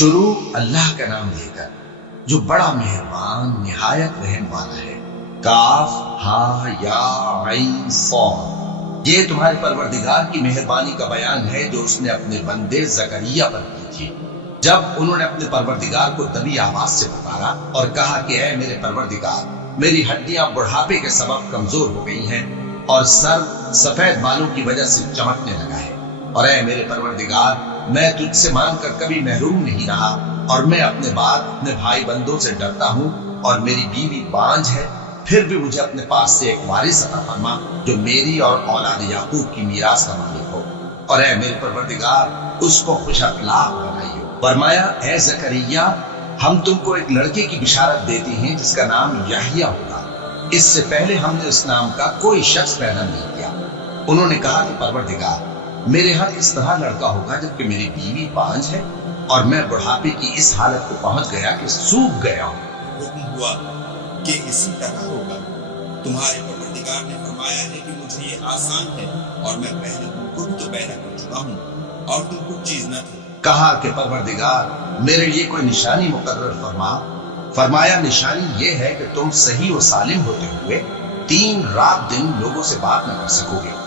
शुरू अल्लाह का नाम लेकर जो बड़ा मेहरबान निहायत रहम वाला है। काफ हा या ऐन सॉद। ये तुम्हारे परवरदिगार की मेहरबानी का बयान है जो उसने अपने बंदे जकरिया पर की थी, जब उन्होंने अपने परवरदिगार को दबी आवाज से पुकारा और कहा कि ऐ मेरे परवरदिगार, मेरी हड्डियां बुढ़ापे के सबब कमजोर हो गई हैं और सर सफेद बालों की वजह से चमकने लगा है, और ऐ मेरे परवरदिगार, मैं तुझसे मांगकर कभी महरूम नहीं रहा और मैं अपने बाद अपने भाई बंदों से डरता हूँ और मेरी बीवी बांझ है, फिर भी मुझे अपने पास से एक वारिस अता फरमा जो मेरी और औलाद याकूब की मीरास का मालिक हो, और ऐ मेरे परवरदिगार, उसको खुश अखलाक बनाइयो। फरमाया, ऐ जकरिया, हम तुमको एक लड़के की बिशारत देते हैं जिसका नाम यहया होगा। इससे पहले हमने उस नाम का कोई शख्स पैदा नहीं किया। उन्होंने कहा कि परवरदिगार, मेरे यहाँ किस तरह लड़का होगा जबकि मेरी बीवी बांझ है और मैं बुढ़ापे की इस हालत को पहुंच गया कि सूख गया हूँ। हुक्म हुआ कि इसी तरह होगा। तुम्हारे परवरदिगार ने फरमाया है कि मुझे ये आसान है और मैं पहले तुमको भी तो पैदा कर चुका हूँ और तुम कुछ चीज न थे। कहा कि परवरदिगार, मेरे लिए कोई निशानी मुकर्रर फरमा। फरमाया, निशानी ये है कि तुम सही व सालिम होते हुए 3 रात दिन लोगों से बात न कर सकोगे।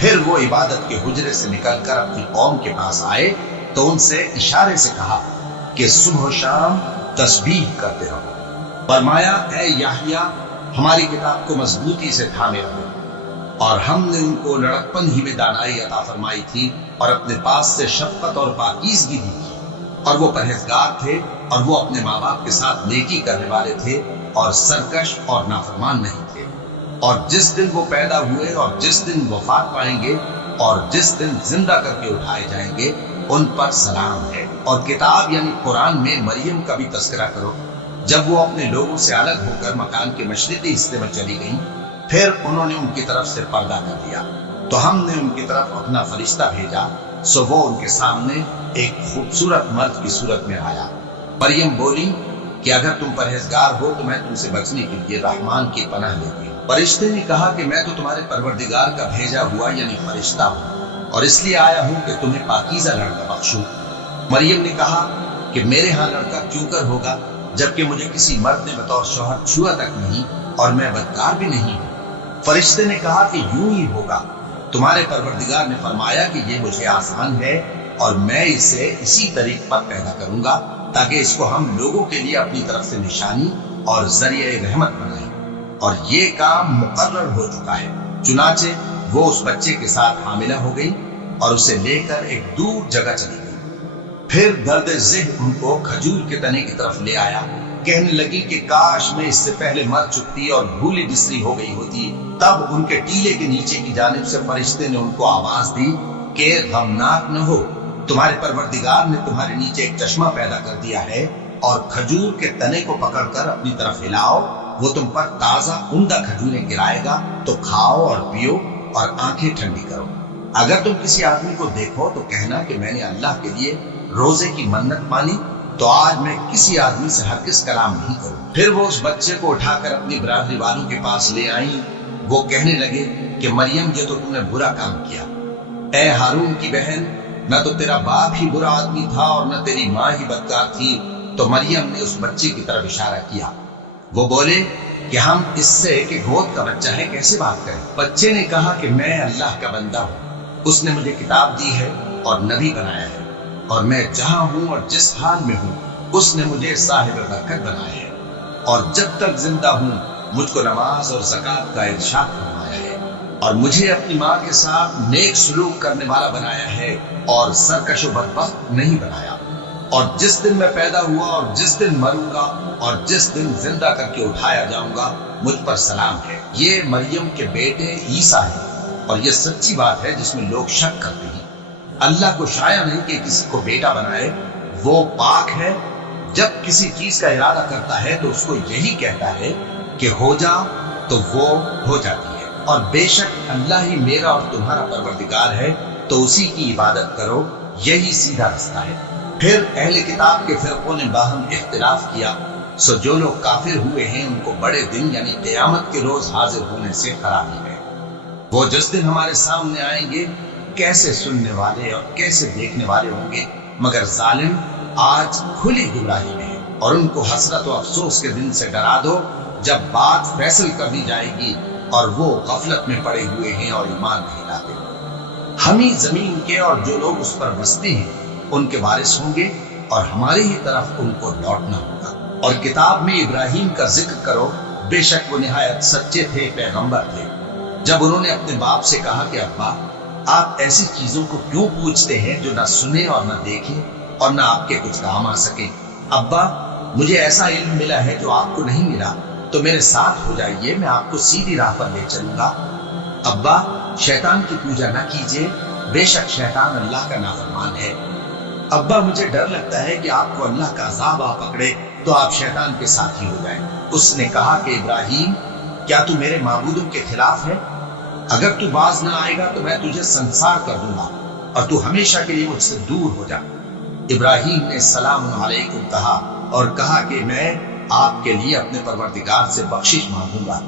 फिर वो इबादत के हुजरे से निकलकर अपनी कौम के पास आए तो उनसे इशारे से कहा कि सुबह शाम तस्बीह करते रहो। फरमाया, ऐ याहिया, हमारी किताब को मजबूती से थामे रहो। और हमने उनको लड़कपन ही में दानाई अता फरमाई थी और अपने पास से शफकत और पाकीज़गी दी थी, और वो परहेजगार थे और वो अपने माँ बाप के साथ नेकी करने वाले थे और सरकश और नाफरमान नहीं थे। और जिस दिन वो पैदा हुए और जिस दिन वफात पाएंगे और जिस दिन जिंदा करके उठाए जाएंगे, उन पर सलाम है। और किताब यानी कुरान में मरियम का भी तस्करा करो। जब वो अपने लोगों से अलग होकर मकान के मशरिकी हिस्से में चली गईं, फिर उन्होंने उनकी तरफ से पर्दा कर दिया, तो हमने उनकी तरफ अपना फरिश्ता भेजा, सो वो उनके सामने एक खूबसूरत मर्द की सूरत में आया। मरियम बोली कि अगर तुम परहेजगार हो तो मैं तुमसे बचने के लिए रहमान की पनाह लेती हूँ। फरिश्ते ने कहा कि मैं तो तुम्हारे परवरदिगार का भेजा हुआ यानी फरिश्ता हूँ और इसलिए आया हूँ कि तुम्हें पाकीज़ा लड़का बख्शूं। मरियम ने कहा कि मेरे यहाँ लड़का क्यों कर होगा जबकि मुझे किसी मर्द ने बतौर शौहर छुआ तक नहीं और मैं बदकार भी नहीं हूँ। फरिश्ते ने कहा कि यूं ही होगा। तुम्हारे परवरदिगार ने फरमाया कि ये मुझे आसान है और मैं इसे इसी तरीक पर पैदा करूंगा ताकि इसको हम लोगों के लिए अपनी तरफ से निशानी और जरिए रहमत बनाएं। और ये काम मुकर्रर हो चुका है। चुनाचे वो उस बच्चे के साथ हामिला हो गई और उसे लेकर एक दूर जगह चली गई। फिर दर्द ज़िह्न उनको खजूर के तने की तरफ ले आया। कहने लगी कि काश मैं इससे पहले मर चुकती और भूली बिसरी हो गई होती। तब उनके टीले के नीचे की जानिब से फरिश्ते ने उनको आवाज दी कि गमनाक न हो, तुम्हारे परवरदिगार ने तुम्हारे नीचे एक चश्मा पैदा कर दिया है और खजूर के तने को पकड़कर अपनी तरफ हिलाओ, वो तुम पर ताजा उम्दा खजूरें गिराएगा, तो खाओ और पियो और आंखें ठंडी करो। अगर तुम किसी आदमी को देखो तो कहना कि मैंने अल्लाह के लिए रोजे की मन्नत मानी, तो आज मैं किसी आदमी से हरगिज़ कलाम नहीं करूं। फिर वो उस बच्चे को उठाकर अपनी बरादरी वालों के पास ले आई। वो कहने लगे कि मरियम, ये तो तुमने बुरा काम किया। ऐ हारून की बहन, न तो तेरा बाप ही बुरा आदमी था और न तेरी माँ ही बदकार थी। तो मरियम ने उस बच्चे की तरफ इशारा किया। वो बोले कि हम इससे कि गोद का बच्चा है कैसे बात करें। बच्चे ने कहा कि मैं अल्लाह का बंदा हूँ, उसने मुझे किताब दी है और नबी बनाया है, और मैं जहां हूं और जिस हाल में हूं उसने मुझे साहिब बरकत बनाया है, और जब तक जिंदा हूं मुझको नमाज और ज़कात का इरशाद फरमाया है, और मुझे अपनी माँ के साथ नेक सलूक करने वाला बनाया है और सरकश व बदबख्त नहीं बनाया। और जिस दिन मैं पैदा हुआ और जिस दिन मरूंगा और जिस दिन जिंदा करके उठाया जाऊंगा, मुझ पर सलाम है। ये मरियम के बेटे ईसा है और ये सच्ची बात है जिसमें लोग शक करते हैं। अल्लाह को शाया नहीं कि किसी को बेटा बनाए, वो पाक है। जब किसी चीज का इरादा करता है तो उसको यही कहता है कि हो जा, तो वो हो जाती है। और बेशक अल्लाह ही मेरा और तुम्हारा परवरदिगार है, तो उसी की इबादत करो, यही सीधा रास्ता है। फिर अहले किताब के फिरकों ने बाहम इख्तिलाफ किया, सो जो लोग काफिर हुए हैं उनको बड़े दिन यानी क़यामत के रोज हाजिर होने से खराबी है। वो जिस दिन हमारे सामने आएंगे कैसे सुनने वाले और कैसे देखने वाले होंगे, मगर जालिम आज खुली गुमराही में है, और उनको हसरत और अफसोस के दिन से डरा दो जब बात फैसल कर दी जाएगी और वो गफलत में पड़े हुए हैं और ईमान नहीं लाते। हम ही जमीन के और जो लोग उस पर बसते हैं उनके वारिस होंगे और हमारी ही तरफ उनको लौटना होगा। और किताब में इब्राहिम का जिक्र करो, बेशक वो निहायत सच्चे थे, पैगंबर थे। जब उन्होंने अपने बाप से कहा कि अब्बा, आप ऐसी चीजों को क्यों पूछते हैं जो ना सुने और ना देखें और ना आपके कुछ काम आ सके। अब्बा, मुझे ऐसा इल्म मिला है जो आपको नहीं मिला, तो मेरे साथ हो जाइए, मैं आपको सीधी राह पर ले चलूंगा। अब्बा, शैतान की पूजा ना कीजिए, बेशक शैतान अल्लाह का नाफरमान है। अब्बा, मुझे डर लगता है कि आपको अल्लाह का अज़ाब आ पकड़े तो आप शैतान के साथी हो जाएं। उसने कहा कि इब्राहिम, क्या तू मेरे माबूदों के खिलाफ है? अगर तू बाज ना आएगा तो मैं तुझे संसार कर दूंगा और तू हमेशा के लिए मुझसे दूर हो जा। इब्राहिम ने सलाम अलैकुम कहा और कहा कि मैं आपके लिए अपने परवरदिगार से बख्शिश मांगूंगा,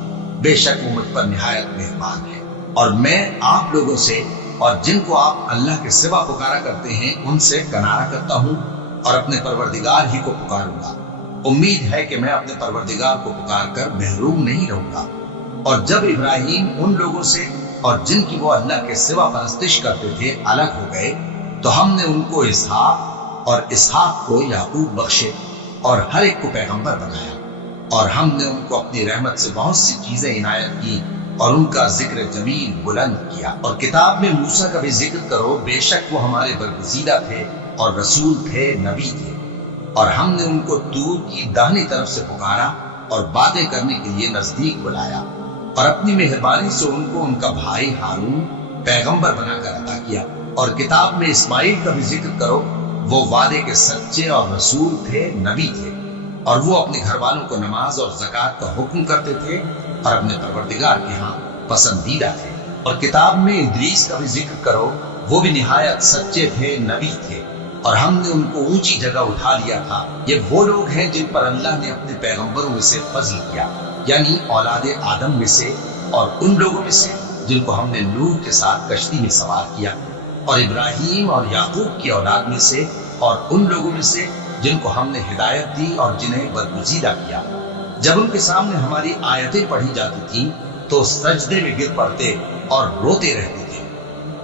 बेशक वो मुझ पर निहायत मेहरबान है। और मैं आप लोगों से और जिनको आप अल्लाह के सिवा पुकारा करते हैं उनसे कनारा करता हूँ और अपने परवरदिगार ही को पुकारूंगा। उम्मीद है कि मैं अपने परवरदिगार को पुकार कर महरूम नहीं रहूंगा। और जब इब्राहिम उन लोगों से और जिनकी वो अल्लाह के सिवा परस्तिश करते थे अलग हो गए, तो हमने उनको इसहाक और इसहाक को याकूब बख्शे और हर एक को पैगंबर बनाया। और हमने उनको अपनी रहमत से बहुत सी चीजें इनायत की और उनका जिक्र जमील बुलंद किया। और किताब में मूसा का भी जिक्र करो, बेशक वो हमारे बरगुज़ीदा थे और रसूल थे, नबी थे। और हमने उनको तूर की दाहिनी तरफ से पुकारा और बातें करने के लिए नजदीक बुलाया और अपनी मेहरबानी से उनको उनका भाई हारून पैगंबर बनाकर अता किया। और किताब में इस्माइल का भी जिक्र करो, वो वादे के सच्चे और रसूल थे, नबी थे, और वो अपने घर वालों को नमाज और ज़कात का हुक्म करते थे और अपने परवरदिगार के यहाँ पसंदीदा थे। और किताब में इदरीस का भी जिक्र करो, वो भी निहायत सच्चे थे, नबी थे, और हमने उनको ऊंची जगह उठा लिया था। ये वो लोग हैं जिन पर अल्लाह ने अपने पैगंबरों में से फजल किया, यानी औलादे आदम में से, और उन लोगों में से जिनको हमने नूह के साथ कश्ती में सवार किया, और इब्राहिम और याकूब की औलाद में से, और उन लोगों में से जिनको हमने हिदायत दी और जिन्हें बरगुज़ीदा किया। जब उनके सामने हमारी आयतें पढ़ी जाती थी तो सजदे में गिर पड़ते और रोते रहते थे।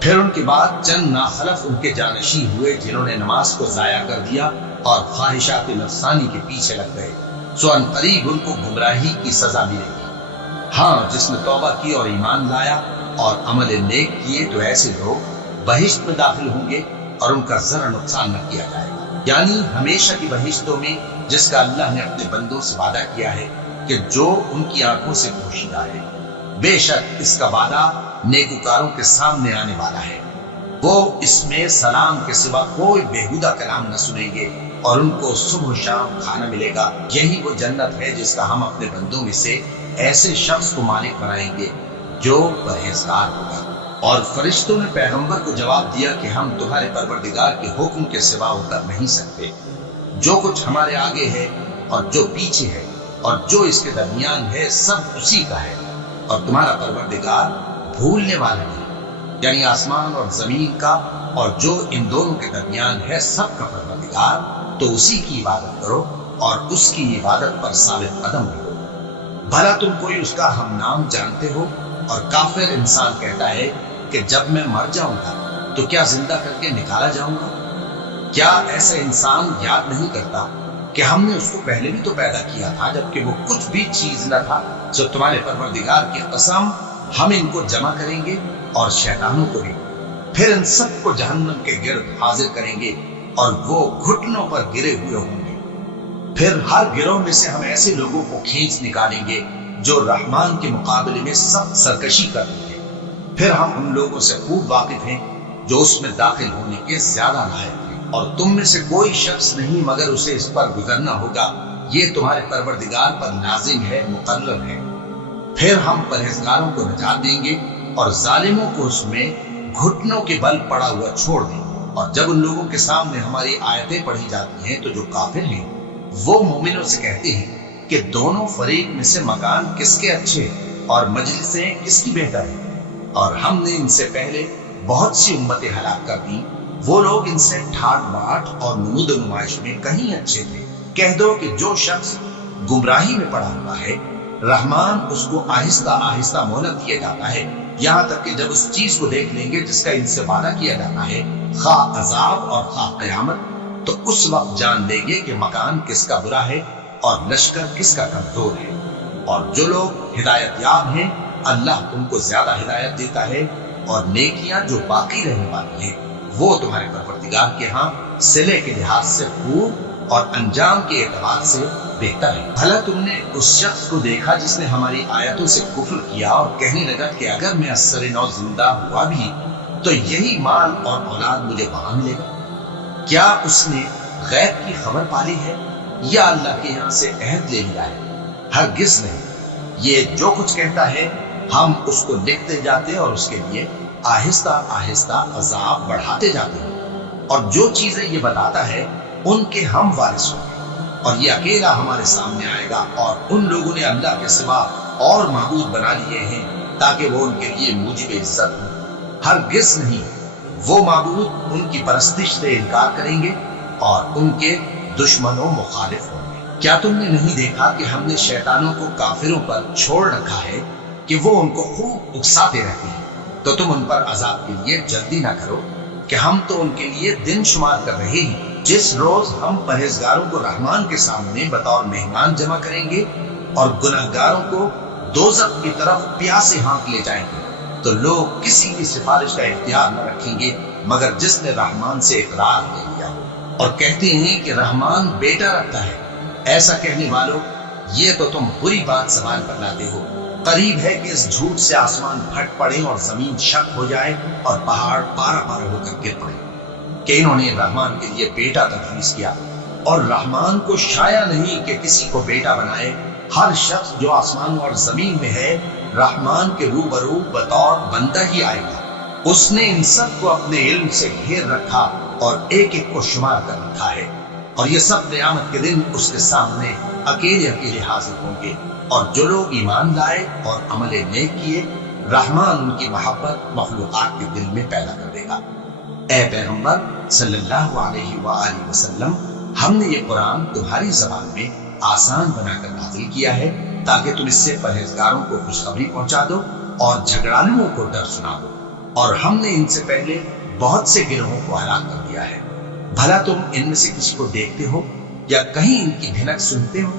फिर उनके बाद चंद नाखलफ उनके जानशी हुए जिन्होंने नमाज को जाया कर दिया और ख्वाहिशात नफ्सानी के पीछे लग गए, सो अनकरीब उनको गुमराही की सजा मिलेगी। हाँ, जिसने तौबा की और ईमान लाया और अमल नेक किए तो ऐसे लोग बहिश्त में दाखिल होंगे और उनका जरा नुकसान न किया जाएगा, यानी हमेशा की बहिश्तों में जिसका अल्लाह ने अपने बंदों से वादा किया है कि जो उनकी आंखों से पोशीदा है। बेशक इसका वादा नेकुकारों के सामने आने वाला है। वो इसमें सलाम के सिवा कोई बेहुदा कलाम न सुनेंगे और उनको सुबह शाम खाना मिलेगा। यही वो जन्नत है जिसका हम अपने बंदों में से ऐसे शख्स को मालिक बनाएंगे जो परहेजगार होगा। और फरिश्तों ने पैगंबर को जवाब दिया कि हम तुम्हारे परवरदिगार के हुक्म के सिवा उतर नहीं सकते। जो कुछ हमारे आगे है और जो पीछे है और जो इसके दरमियान है सब उसी का है, और तुम्हारा परवरदिगार भूलने वाला नहीं, यानी आसमान और जमीन का और जो इन दोनों के दरमियान है सब का परवरदिगार, तो उसी की इबादत करो और उसकी इबादत पर साबित कदम रहो। भला तुम कोई उसका हम नाम जानते हो? और काफिर इंसान कहता है कि जब मैं मर जाऊंगा तो क्या जिंदा करके निकाला जाऊंगा? क्या ऐसा इंसान याद नहीं करता कि हमने उसको पहले भी तो पैदा किया था जबकि वो कुछ भी चीज न था? सो तुम्हारे परवरदिगार की कसम, हम इनको जमा करेंगे और शैतानों को भी, फिर इन सब को जहन्नम के गिर्द हाजिर करेंगे और वो घुटनों पर गिरे हुए होंगे। फिर हर गिरोह में से हम ऐसे लोगों को खींच निकालेंगे जो रहमान के मुकाबले में सख्त सरकशी करते थे। फिर हम उन लोगों से खूब वाकिफ हैं जो उसमें दाखिल होने के ज्यादा लायक हैं, और तुम में से कोई शख्स नहीं मगर उसे इस पर गुजरना होगा। ये तुम्हारे परवरदिगार पर लाजिम है, मुकर्रर है। फिर हम परहेजगारों को नजात देंगे और जालिमों को उसमें घुटनों के बल पड़ा हुआ छोड़ देंगे। और जब उन लोगों के सामने हमारी आयतें पढ़ी जाती हैं तो जो काफिर हैं वो मोमिनों से कहते हैं कि दोनों फरीक में से मकान किसके अच्छे और मजलिसें किसकी बेहतर है। और हमने इनसे पहले बहुत सी उम्मतें हलाक कर दी वो लोग इनसे ठाट बाट और नमूद नुमाइश में कहीं अच्छे थे। कह दो कि जो शख्स गुमराही में पड़ा हुआ है, रहमान उसको आहिस्ता आहिस्ता मोहलत दिया जाता है, यहाँ तक कि जब उस चीज को देख लेंगे जिसका इनसे वादा किया जाता है, खा अजाब और खा कयामत, तो उस वक्त जान लेंगे कि मकान किसका बुरा है और लश्कर किसका कमजोर है। और जो लोग हिदायत याब हैं, अल्लाह उनको ज्यादा हिदायत देता है, और नेकियां जो बाकी रहने वाली हैं, वो तुम्हारे परवरदिगार के यहाँ सिले के लिहाज से खूब और अंजाम के एतबार से बेहतर है। भला तुमने उस शख्स को देखा जिसने हमारी आयतों से कुफ्र किया और कहने लगा कि अगर मैं अस्सर नौ जिंदा हुआ भी तो यही माल और औलाद मुझे वहां मिलेगा। क्या उसने गैब की खबर पाली है या अल्लाह के यहाँ से अहद ले लिया है? हरगिज नहीं। ये जो कुछ कहता है हम उसको लिखते जाते और उसके लिए आहिस्ता आहिस्ता अजाब बढ़ाते जाते हैं। और जो चीजें ये बताता है उनके हम वारिस होंगे, और ये अकेला हमारे सामने आएगा। और उन लोगों ने अल्लाह के सिवा और माबूद बना लिए हैं ताकि वो उनके लिए मूजिब इज्जत हो। हरगिज नहीं, वो माबूद उनकी परस्तिश से इनकार करेंगे और उनके दुश्मनों मुखालिफ होंगे। क्या तुमने नहीं देखा कि हमने शैतानों को काफिरों पर छोड़ रखा है कि वो उनको खूब उकसाते रहते हैं? तो तुम उन पर अजाब के लिए जल्दी ना करो कि हम तो उनके लिए दिन शुमार कर रहे हैं। जिस रोज हम परहेजगारों को रहमान के सामने बतौर मेहमान जमा करेंगे और गुनहगारों को दोज़ख की तरफ प्यासे हाँक ले जाएंगे, तो लोग किसी की सिफारिश का इख्तियार न रखेंगे मगर जिसने रहमान से इकरार ले लिया हो। और कहते हैं कि रहमान बेटा रखता है। ऐसा कहने वालों, ये तो तुम बुरी बात ज़बान पर लाते हो। करीब है कि इस झूठ से आसमान फट पड़े और जमीन शक हो जाए और पहाड़ पारा पारा होकर गिर पड़े कि इन्होंने रहमान के लिए बेटा तजवीज किया। और रहमान को शाया नहीं कि किसी को बेटा बनाए। हर शख्स जो आसमान और जमीन में है रहमान के रूबरू बतौर बंदा ही आएगा। उसने इन सब को अपने इल्म से घेर रखा और एक एक को शुमार कर रखा है। और ये सब क़यामत के दिन उसके सामने अकेले अकेले हाजिर होंगे। और जो लोग ईमान लाए और अमले नेक किए, रहमान उनकी मोहब्बत मखलूकात के दिल में पैदा कर देगा। ए पैगंबर सल्लल्लाहु अलैहि वसल्लम, हमने ये कुरान तुम्हारी जबान में आसान बनाकर नाज़िल किया है ताकि तुम इससे परहेजगारों को खुशखबरी पहुंचा दो और झगड़ालुओं को डर सुना दो। और हमने इनसे पहले बहुत से गिरोहों को हलाक कर दिया है। भला तुम इनमें से किसी को देखते हो या कहीं इनकी भिनक सुनते हो?